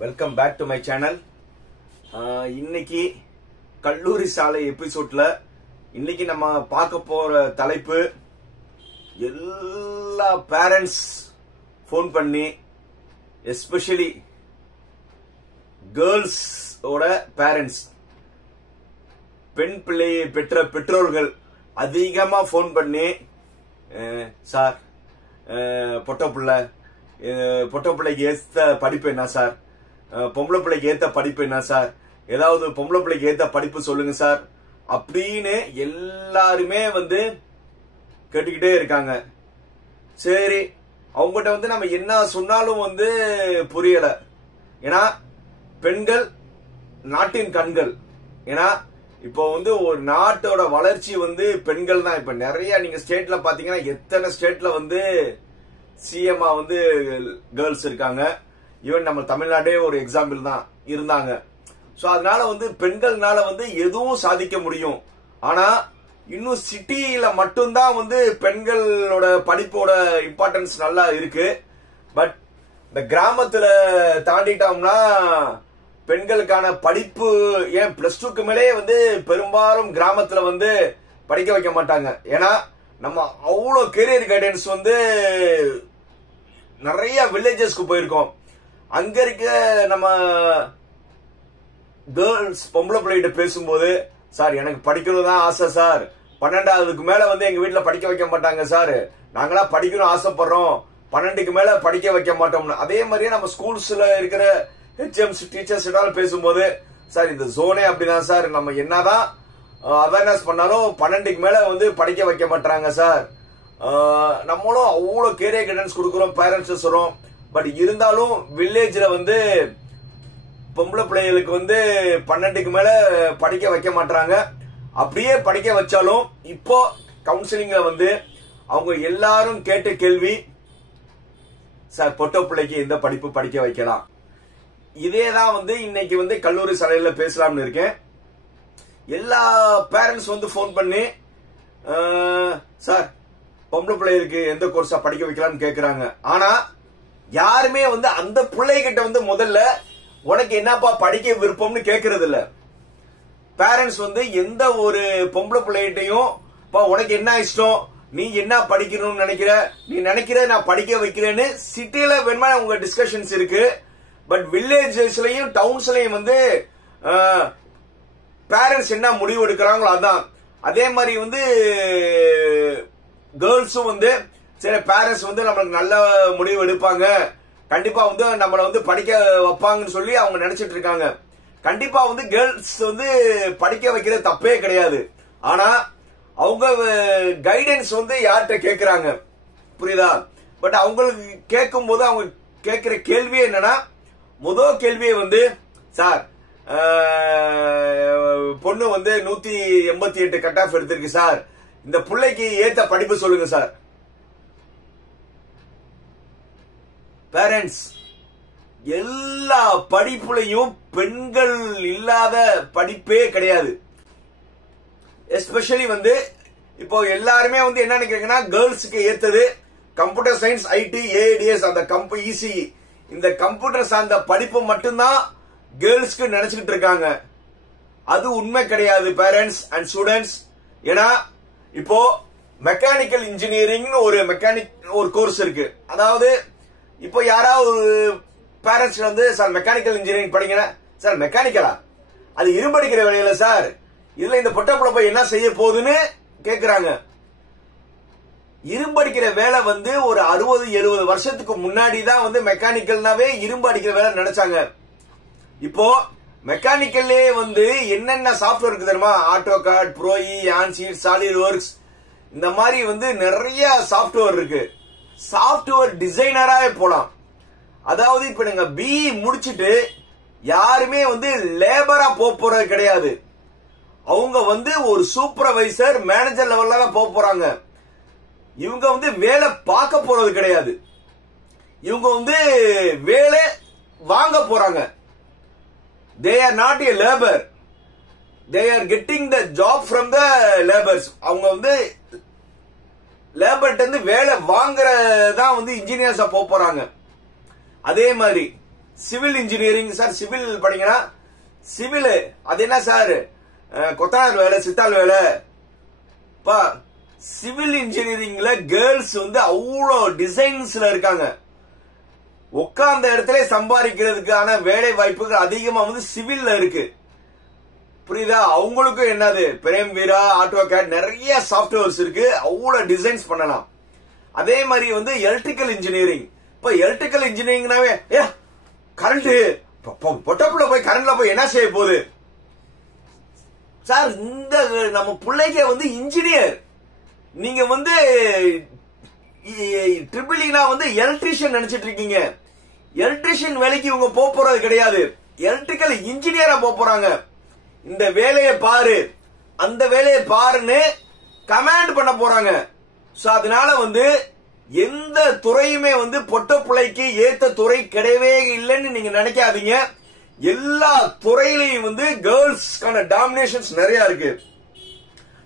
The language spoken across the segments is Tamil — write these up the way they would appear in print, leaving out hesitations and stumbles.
Welcome back to my channel. இன்னைக்கு கல்லூரி சாலை எபிசோட்ல இன்னைக்கு நம்ம பார்க்க போற தலைப்பு, எல்லா பேரண்ட்ஸ் ஃபோன் பண்ணி, எஸ்பெஷலி கேர்ள்ஸ் ஓட பேரண்ட்ஸ், பெண் பிள்ளையை பெற்ற பெற்றோர்கள் அதிகமா ஃபோன் பண்ணி, சார் பொட்ட பிள்ளைக்கு ஏத்த படிப்பு என்ன சார், பொம்பளை பிள்ளைக்கு ஏத்த படிப்பு என்ன சார், ஏதாவது பொம்பளை பிள்ளைக்கு ஏத்த படிப்பு சொல்லுங்க சார் அப்படின்னு எல்லாருமே கேட்டுக்கிட்டே இருக்காங்க. சரி, அவங்ககிட்ட நம்ம என்ன சொன்னாலும் புரியல. ஏன்னா பெண்கள் நாட்டின் கண்கள். ஏன்னா இப்போ ஒரு நாட்டோட வளர்ச்சி பெண்கள் தான். இப்ப நிறைய நீங்க ஸ்டேட்ல பாத்தீங்கன்னா எத்தனை ஸ்டேட்ல சிஎம்ஆ கேர்ள்ஸ் இருக்காங்க. ஈவன் நம்ம தமிழ்நாடே ஒரு எக்ஸாம்பிள் தான் இருந்தாங்க. சோ அதனால பெண்கள்னால எதுவும் சாதிக்க முடியும். ஆனா இன்னும் சிட்டியில மட்டும்தான் பெண்களோட படிப்போட இம்பார்ட்டன்ஸ் நல்லா இருக்கு. பட் இந்த கிராமத்துல தாண்டிட்டோம்னா பெண்களுக்கான படிப்பு, ஏன் +2க்கு மேலே பெரும்பாலும் கிராமத்துல படிக்க வைக்க மாட்டாங்க. ஏன்னா நம்ம அவ்வளவு கெரியர் கைடன்ஸ் நிறைய வில்லேஜஸ்க்கு போயிருக்கோம். அங்க இருக்க நம்ம கேர்ள்ஸ் பொம்பளை பிள்ளைகிட்ட பேசும்போது, சார் எனக்கு படிக்கிறது தான் ஆசை சார், 12க்கு மேல எங்க வீட்டுல படிக்க வைக்க மாட்டாங்க சார், நாங்களா படிக்கணும் ஆசைப்படுறோம், 12க்கு மேல படிக்க வைக்க மாட்டோம்னு. அதே மாதிரியே நம்ம ஸ்கூல்ஸ்ல இருக்கிற ஹெச்எம்ஸ் டீச்சர்ஸ் பேசும்போது, சார் இந்த ஜோனே அப்படிதான் சார், நம்ம என்னதான் அவேர்னஸ் பண்ணாலும் 12க்கு மேல படிக்க வைக்க மாட்டாங்க சார். நம்மளும் அவ்வளவு கேரியர் கைடன்ஸ் கொடுக்கிறோம், பேரண்ட்ஸ் சொல்றோம். பட் இருந்தாலும் வில்லேஜ்ல பொம்பளை பிள்ளைகளுக்கு 12க்கு மேல படிக்க வைக்க மாட்டாங்க. அப்படியே படிக்க வச்சாலும் இப்போ கவுன்சிலிங்ல அவங்க எல்லாரும் கேட்ட கேள்வி, சார் பொட்ட பிள்ளைக்கு எந்த படிப்பு படிக்க வைக்கலாம். இதேதான் இன்னைக்கு கல்லூரி சாலையில பேசலாம்னு இருக்கேன். எல்லா பேரண்ட்ஸ் போன் பண்ணி, சார் பொம்பளை பிள்ளைகளுக்கு எந்த கோர்ஸா படிக்க வைக்கலாம்னு கேக்குறாங்க. ஆனா யாருமே அந்த பிள்ளைகிட்ட முதல்ல உனக்கு என்னப்பா படிக்க விருப்பம்னு கேக்குறது இல்ல. பேரண்ட்ஸ் எந்த ஒரு பொம்பளை பிள்ளைகிட்டையும் உனக்கு என்ன இஷ்டம், நீ என்ன படிக்கணும்னு நினைக்கிற, நீ நினைக்கிற நான் படிக்க வைக்கிறேன்னு சிட்டில வேணுமா உங்க டிஸ்கஷன்ஸ் இருக்கு. பட் வில்லேஜஸ்லயும் டவுன்ஸ்லயும் பேரண்ட்ஸ் என்ன முடிவு எடுக்கிறாங்களோ அதான். அதே மாதிரி கேர்ள்ஸும் சில பேரண்ட்ஸ் நம்மளுக்கு நல்ல முடிவு எடுப்பாங்க, கண்டிப்பா நம்மள படிக்க வைப்பாங்கன்னு சொல்லி அவங்க நினைச்சிட்டு இருக்காங்க. கண்டிப்பா கேர்ள்ஸ் படிக்க வைக்கிறது தப்பே கிடையாது. ஆனா அவங்க கைடன்ஸ் யார்கிட்ட கேக்குறாங்க, புரியுதா? பட் அவங்களுக்கு கேட்கும் போது அவங்க கேட்கிற கேள்வி என்னன்னா, முதல் கேள்வியே சார் பொண்ணு 188 கட் ஆஃப் எடுத்திருக்கு சார், இந்த பிள்ளைக்கு ஏத்த படிப்பு சொல்லுங்க சார். பேரண்ட்ஸ், எல்லா படிப்புலையும் பெண்கள் இல்லாத படிப்பே கிடையாது. எஸ்பெஷலி இப்போ எல்லாருமே என்ன நினைக்கிறாங்கன்னா, கேர்ள்ஸுக்கு ஏத்தது கம்ப்யூட்டர் சயின்ஸ், ஐடி, ஏடிஎஸ், அந்த இசி, இந்த கம்ப்யூட்டர் சார்ந்த படிப்பு மட்டும்தான் கேர்ள்ஸ்க்கு நினைச்சுக்கிட்டு இருக்காங்க. அது உண்மை கிடையாது பேரண்ட்ஸ் அண்ட் ஸ்டூடெண்ட்ஸ். ஏன்னா இப்போ மெக்கானிக்கல் இன்ஜினியரிங் ஒரு கோர்ஸ் இருக்கு. அதாவது இப்போ யாராவது பேரண்ட்ஸ் சார் மெக்கானிக்கல் இன்ஜினியரிங் படிக்கிற, சார் மெக்கானிக்கலா, அது இரும்படிக்கிற வேலையில சார், இதுல இந்த பொட்டப்புல போய் என்ன செய்ய போகுதுன்னு கேக்குறாங்க. இரும்படிக்கிற வேலை ஒரு 60-70 வருஷத்துக்கு முன்னாடி தான் மெக்கானிக்கல்னாவே இரும்பு அடிக்கிற வேலை நினைச்சாங்க. இப்போ மெக்கானிக்கல்லே என்னென்ன சாப்ட்வேர் இருக்கு தெரியுமா? ஆட்டோகாட், ப்ரோஇ, ஆன்சீட், சாலிட் ஒர்க்ஸ், இந்த மாதிரி நிறைய சாப்ட்வேர் இருக்கு. சாப்ட்வேர் டிசைனரா போலாம். அதாவது இப்ப நீங்க பிஇ முடிச்சிட்டு யாருமே லேபரா போறது கிடையாது. அவங்க ஒரு சூப்பர்வைசர், மேனேஜர் லெவல்ல தான் போறாங்க. இவங்க வேலை பார்க்க போறது கிடையாது, இவங்க வேலை வாங்க போறாங்க. They are not a labor. They are getting the job from the laborers. அவங்க லேபர்ட்ட வேலை வாங்குறதான் இன்ஜினியர்ஸா போறாங்க. அதே மாதிரி சிவில் இன்ஜினியரிங் சார், சிவில் படிங்கன்னா சிவில் அது என்ன சார், கொத்தனார் வேலை, சித்தாள் வேலை. சிவில் இன்ஜினியரிங்ல கேர்ள்ஸ் வந்து அவ்வளோ டிசைன்ஸ்ல இருக்காங்க. உட்கார்ந்த இடத்துல சம்பாதிக்கிறதுக்கான வேலை வாய்ப்புகள் அதிகமா வந்து சிவில்ல இருக்கு. புரியுதா? அவங்களுக்கும் என்னது பிரேம் வீரா, ஆட்டோகேட் நிறைய சாப்ட்வேர்ஸ் இருக்கு, அவ்வளவு டிசைன்ஸ் பண்ணலாம். அதே மாதிரி வந்து எலக்ட்ரிக்கல் இன்ஜினியரிங். இப்ப எலக்ட்ரிக்கல் இன்ஜினியரிங்னாவே கரண்ட் பொட்டப்புல போய் கரண்ட்ல போய் என்ன செய்ய போகுது சார்? இந்த நம்ம பிள்ளைங்க வந்து இன்ஜினியர், நீங்க வந்து ட்ரிபிள்னா வந்து எலக்ட்ரீஷியன் நினைச்சிட்டு இருக்கீங்க. எலக்ட்ரீஷியன் வேலைக்கு இவங்க போறது கிடையாது, எலக்ட்ரிக்கல் இன்ஜினியரா போறாங்க. இந்த வேலையை பாரு, அந்த வேலையை பாருன்னு கமாண்ட் பண்ண போறாங்க. சோ அதனால வந்து எந்த துறையுமே வந்து பொட்ட பிள்ளைக்கு ஏத்த துறை கிடையவே இல்லைன்னு நீங்க நினைக்காதீங்க. எல்லா துறையிலையும் வந்து கேர்ள்ஸ்க்கான டாமினேஷன்ஸ் நிறைய இருக்கு.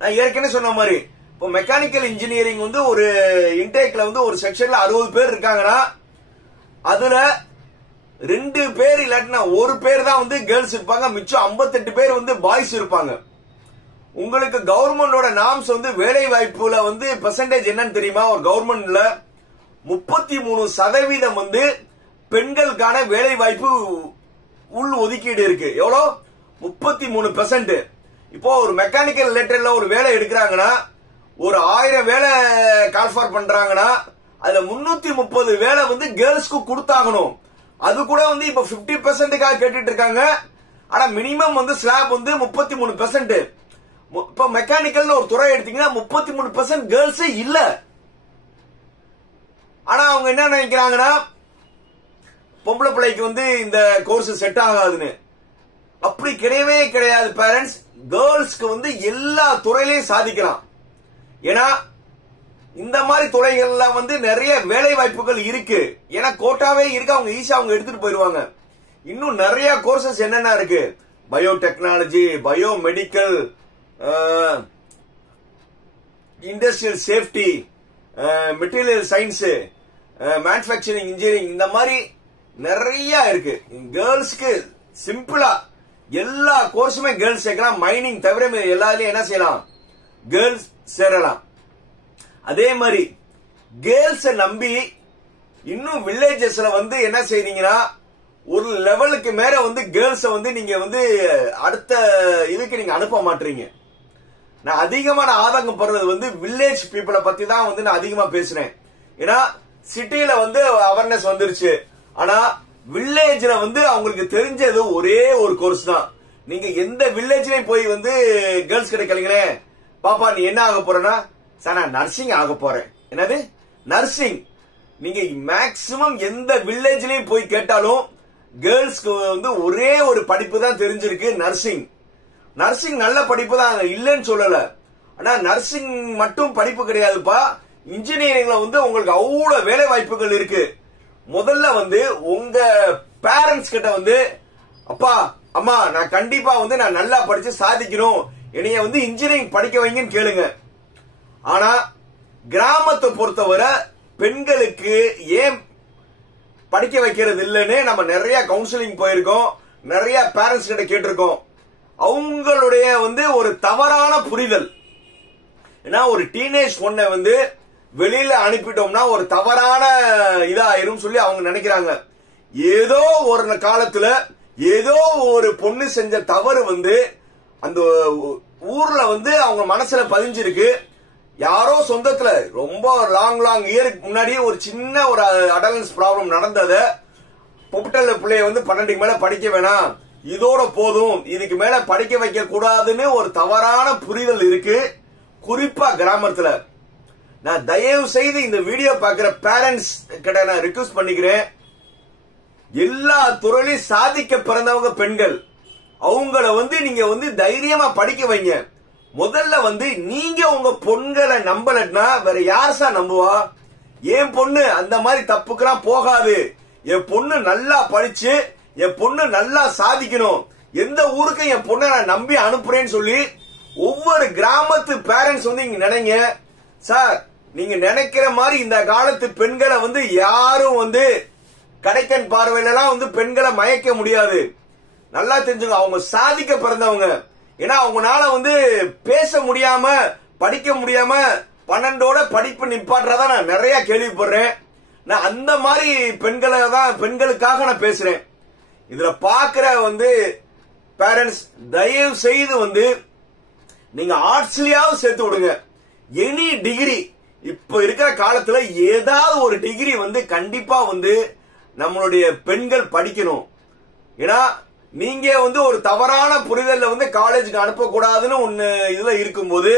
நான் ஏற்கனவே சொன்ன மாதிரி இப்போ மெக்கானிக்கல் இன்ஜினியரிங் வந்து ஒரு இன்டேக்ல வந்து ஒரு செக்ஷன்ல 60 பேர் இருக்காங்கன்னா அதுல 2 பேர் இல்லாட்டினா 1 பேர் தான் வந்து கேர்ள்ஸ் இருப்பாங்க, மிச்சம் 58 பேர் வந்து பாய்ஸ் இருப்பாங்க. உங்களுக்கு கவர்மெண்டோட நாம்ஸ் வந்து வேலை வாய்ப்புல வந்து பெர்சன்டேஜ் என்னன்னு தெரியுமா? ஒரு கவர்மெண்ட்ல 33% வந்து பெண்களுக்கான வேலை வாய்ப்பு உள் ஒதுக்கீடு இருக்கு. எவ்வளோ? 33%. இப்போ ஒரு மெக்கானிக்கல் ரிலேட்டட்ல ஒரு வேலை எடுக்கிறாங்கன்னா, ஒரு 1000 வேலை கால்ஃபார் பண்றாங்கன்னா அதுல 330 வேலை வந்து கேர்ள்ஸ்க்கு கொடுத்தாகணும். அது கூட வந்து இப்ப 50%க்காக கேட்டுட்டு இருக்காங்க. ஆனா மினிமம் வந்து ஸ்லாப் வந்து 33%. இப்ப மெக்கானிக்கல் ஒரு துறை எடுத்தீங்கன்னா 33% கேர்ள்ஸ் இல்ல. ஆனா அவங்க என்ன நினைக்கிறாங்கன்னா, பொம்பளை பிள்ளைக்கு வந்து இந்த கோர்ஸ் செட் ஆகாதுன்னு. அப்படி கிடையவே கிடையாது பேரண்ட்ஸ். கேர்ள்ஸ்க்கு வந்து எல்லா துறையிலையும் சாதிக்கலாம். ஏன்னா இந்த மாதிரி துறைகள்ல வந்து நிறைய வேலை வாய்ப்புகள் இருக்கு. ஏன்னா கோட்டாவே இருக்கு, அவங்க ஈஸியா அவங்க எடுத்துட்டு போயிருவாங்க. இன்னும் நிறைய கோர்சஸ் என்னென்ன இருக்கு, biotechnology, biomedical, industrial safety, material science, manufacturing engineering, இந்த மாதிரி நிறைய இருக்கு. கேர்ள்ஸ்க்கு சிம்பிளா எல்லா கோர்ஸுமே கேர்ள்ஸ் சேர்க்கலாம். மைனிங் தவிர எல்லாத்துலயும் என்ன செய்யலாம், கேர்ள்ஸ் சேரலாம். அதே மாதிரி கேர்ள்ஸ் நம்பி இன்னும் வில்லேஜஸ்ல வந்து என்ன செய்றீங்கன்னா, ஒரு லெவலுக்கு மேல வந்து கேர்ள்ஸ் வந்து நீங்க வந்து அடுத்த இதுக்கு நீங்க அனுப்ப மாட்டீங்க. நான் அதிகமான ஆதங்கப்படுறது வந்து வில்லேஜ் பீப்புளை பத்தி தான் வந்து நான் அதிகமா பேசுறேன். ஏன்னா சிட்டில வந்து அவேர்னஸ் வந்துருச்சு, ஆனா வில்லேஜ்ல வந்து அவங்களுக்கு தெரிஞ்சது ஒரே ஒரு கோர்ஸ் தான். நீங்க எந்த வில்லேஜ்லயும் போய் வந்து கேர்ள்ஸ் கிட்ட கேளுங்களே, பாப்பா நீ என்ன ஆக போறேன்னா, சார் நான் நர்சிங் ஆக போறேன். என்னது நர்சிங்? நீங்க மேக்சிமம் எந்த வில்லேஜ்லயும் போய் கேட்டாலும் கேர்ள்ஸ்க்கு வந்து ஒரே ஒரு படிப்பு தான் தெரிஞ்சிருக்கு, நர்சிங். நர்சிங் நல்ல படிப்பு தான், இல்லைன்னு சொல்லல. ஆனா நர்சிங் மட்டும் படிப்பு கிடையாதுப்பா. இன்ஜினியரிங்ல வந்து உங்களுக்கு அவ்வளவு வேலை வாய்ப்புகள் இருக்கு. முதல்ல வந்து உங்க பேரண்ட்ஸ் கிட்ட வந்து, அப்பா அம்மா நான் கண்டிப்பா வந்து நான் நல்லா படிச்சு சாதிக்கணும், என்னைய வந்து இன்ஜினியரிங் படிக்க வைங்கன்னு கேளுங்க. ஆனா கிராமத்தை பொறுத்தவரை பெண்களுக்கு ஏன் படிக்க வைக்கிறது இல்லைன்னு நம்ம நிறைய கவுன்சிலிங் போயிருக்கோம், நிறைய பேரண்ட்ஸ் கிட்ட கேட்டிருக்கோம். அவங்களுடைய வந்து ஒரு தவறான புரிதல். ஏன்னா ஒரு டீனேஜ் பொண்ணை வந்து வெளியில அனுப்பிட்டோம்னா ஒரு தவறான இதாயிரும் சொல்லி அவங்க நினைக்கிறாங்க. ஏதோ ஒரு காலத்துல ஏதோ ஒரு பொண்ணு செஞ்ச தவறு வந்து அந்த ஊர்ல வந்து அவங்க மனசுல பதிஞ்சிருக்கு. யாரோ சொந்தத்துல ரொம்ப லாங் இயருக்கு முன்னாடியே ஒரு சின்ன ஒரு அடலன்ஸ் ப்ராப்ளம் நடந்தத, பொட்டல பிள்ளைய வந்து 12க்கு மேல படிக்க வேணாம், இதோட போதும், இதுக்கு மேல படிக்க வைக்க கூடாதுன்னு ஒரு தவறான புரிதல் இருக்கு, குறிப்பா கிராமத்துல. நான் தயவு செய்து இந்த வீடியோ பாக்குற பேரண்ட்ஸ் கிட்ட நான் ரிக்வெஸ்ட் பண்ணிக்கிறேன், எல்லா துறையிலும் சாதிக்க பிறந்தவங்க பெண்கள், அவங்கள வந்து நீங்க வந்து தைரியமா படிக்க வைங்க. முதல்ல வந்து நீங்க உங்க பொண்களை நம்பலன்னா வேற யார் சார் நம்புவா? என் பொண்ணு அந்த மாதிரி தப்புக்கெல்லாம் போகாது, என் பொண்ணு நல்லா படிச்சு என் பொண்ணு நல்லா சாதிக்கணும், எந்த ஊருக்கு என் பொண்ணை நான் நம்பி அனுப்புறேன்னு சொல்லி ஒவ்வொரு கிராமத்து பேரண்ட்ஸ் வந்து இங்க நினைங்க. சார் நீங்க நினைக்கிற மாதிரி இந்த காலத்து பெண்களை வந்து யாரும் வந்து கடைக்கன் பார்வையில எல்லாம் வந்து பெண்களை மயக்க முடியாது. நல்லா தெரிஞ்சுங்க, அவங்க சாதிக்க பிறந்தவங்க. ஏன்னா அவங்களால வந்து பேச முடியாம படிக்க முடியாம 12ஓட படிப்பு நிப்பாட்டுறதா நான் நிறைய கேள்விப்படுறேன். நான் அந்த மாதிரி பெண்களுக்காக நான் பேசுறேன். இதுல பாக்குற வந்து பேரண்ட்ஸ் தயவு செய்து வந்து நீங்க ஆர்ட்ஸ்லயாவது சேர்த்து விடுங்க. எனி டிகிரி இப்ப இருக்கிற காலத்துல ஏதாவது ஒரு டிகிரி வந்து கண்டிப்பா வந்து நம்மளுடைய பெண்கள் படிக்கணும். ஏன்னா நீங்க வந்து ஒரு தவறான புரிதல்ல வந்து காலேஜுக்கு அனுப்பக்கூடாதுன்னு ஒண்ணு இதுல இருக்கும்போது,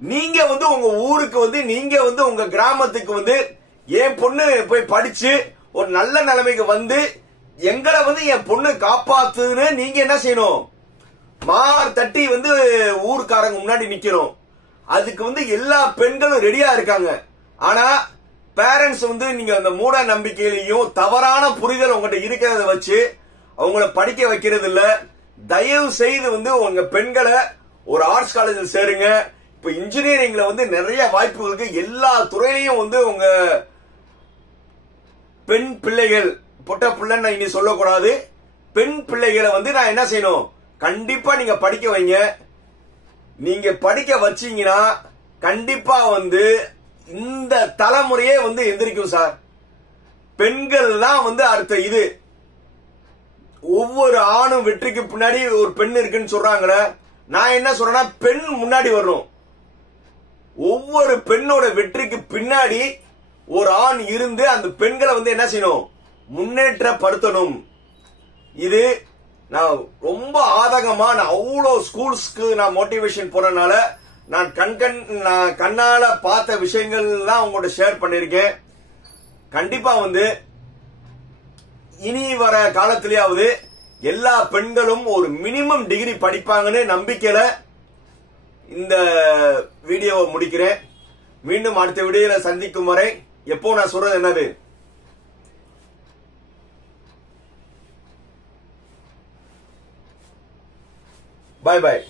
நீங்க வந்து உங்க ஊருக்கு வந்து நீங்க வந்து உங்க கிராமத்துக்கு வந்து என் பொண்ணு போய் படிச்சு ஒரு நல்ல நிலைமைக்கு வந்து எங்களை வந்து என் பொண்ணு காப்பாத்துன்னு நீங்க என்ன செய்யணும்? மார் தட்டி வந்து ஊருக்காரங்க முன்னாடி நிக்கணும். அதுக்கு வந்து எல்லா பெண்களும் ரெடியா இருக்காங்க. ஆனா பேரண்ட்ஸ் வந்து நீங்க அந்த மூட நம்பிக்கையிலையும் தவறான புரிதல் உங்ககிட்ட இருக்கிறத வச்சு அவங்கள படிக்க வைக்கிறது இல்ல. தயவு செய்து வந்து உங்க பெண்களை ஒரு ஆர்ட்ஸ் காலேஜில் சேருங்க. இப்ப இன்ஜினியரிங்ல வந்து நிறைய வாய்ப்புகளுக்கு எல்லா துறையிலையும் வந்து உங்க பெண் பிள்ளைகள், பொட்ட பிள்ளைன்னு இனி சொல்லக்கூடாது, பெண் பிள்ளைகளை வந்து நான் என்ன செய்யணும்? கண்டிப்பா நீங்க படிக்க வைங்க. நீங்க படிக்க வச்சீங்கன்னா கண்டிப்பா வந்து இந்த தலைமுறையே வந்து எந்திரிக்கும் சார். பெண்கள் தான் வந்து அடுத்த இது. ஒவ்வொரு ஆணும் வெற்றிக்கு பின்னாடி ஒரு பெண் இருக்குன்னு சொல்றாங்களே, நான் என்ன சொல்றேன்னா பெண் முன்னாடி வரணும். ஒவ்வொரு பெண்ணோட வெற்றிக்கு பின்னாடி ஒரு ஆண் இருந்து அந்த பெண்களை வந்து என்ன செய்யணும்? முன்னேற்றப்படுத்தணும். இது நான் ரொம்ப ஆதகமா நான் அவ்வளோ ஸ்கூல்ஸ்க்கு நான் மோட்டிவேஷன் போறதுனால நான் கண்ணால பார்த்த விஷயங்கள் தான் உங்களோட ஷேர் பண்ணிருக்கேன். கண்டிப்பா வந்து இனி வர காலத்திலேயாவது எல்லா பெண்களும் ஒரு மினிமம் டிகிரி படிப்பாங்கன்னு நம்பிக்கையில இந்த வீடியோவை முடிக்கிறேன். மீண்டும் அடுத்த வீடியோல சந்திக்கும் வரை எப்போ நான் சொல்றது என்னது, பாய் பாய்.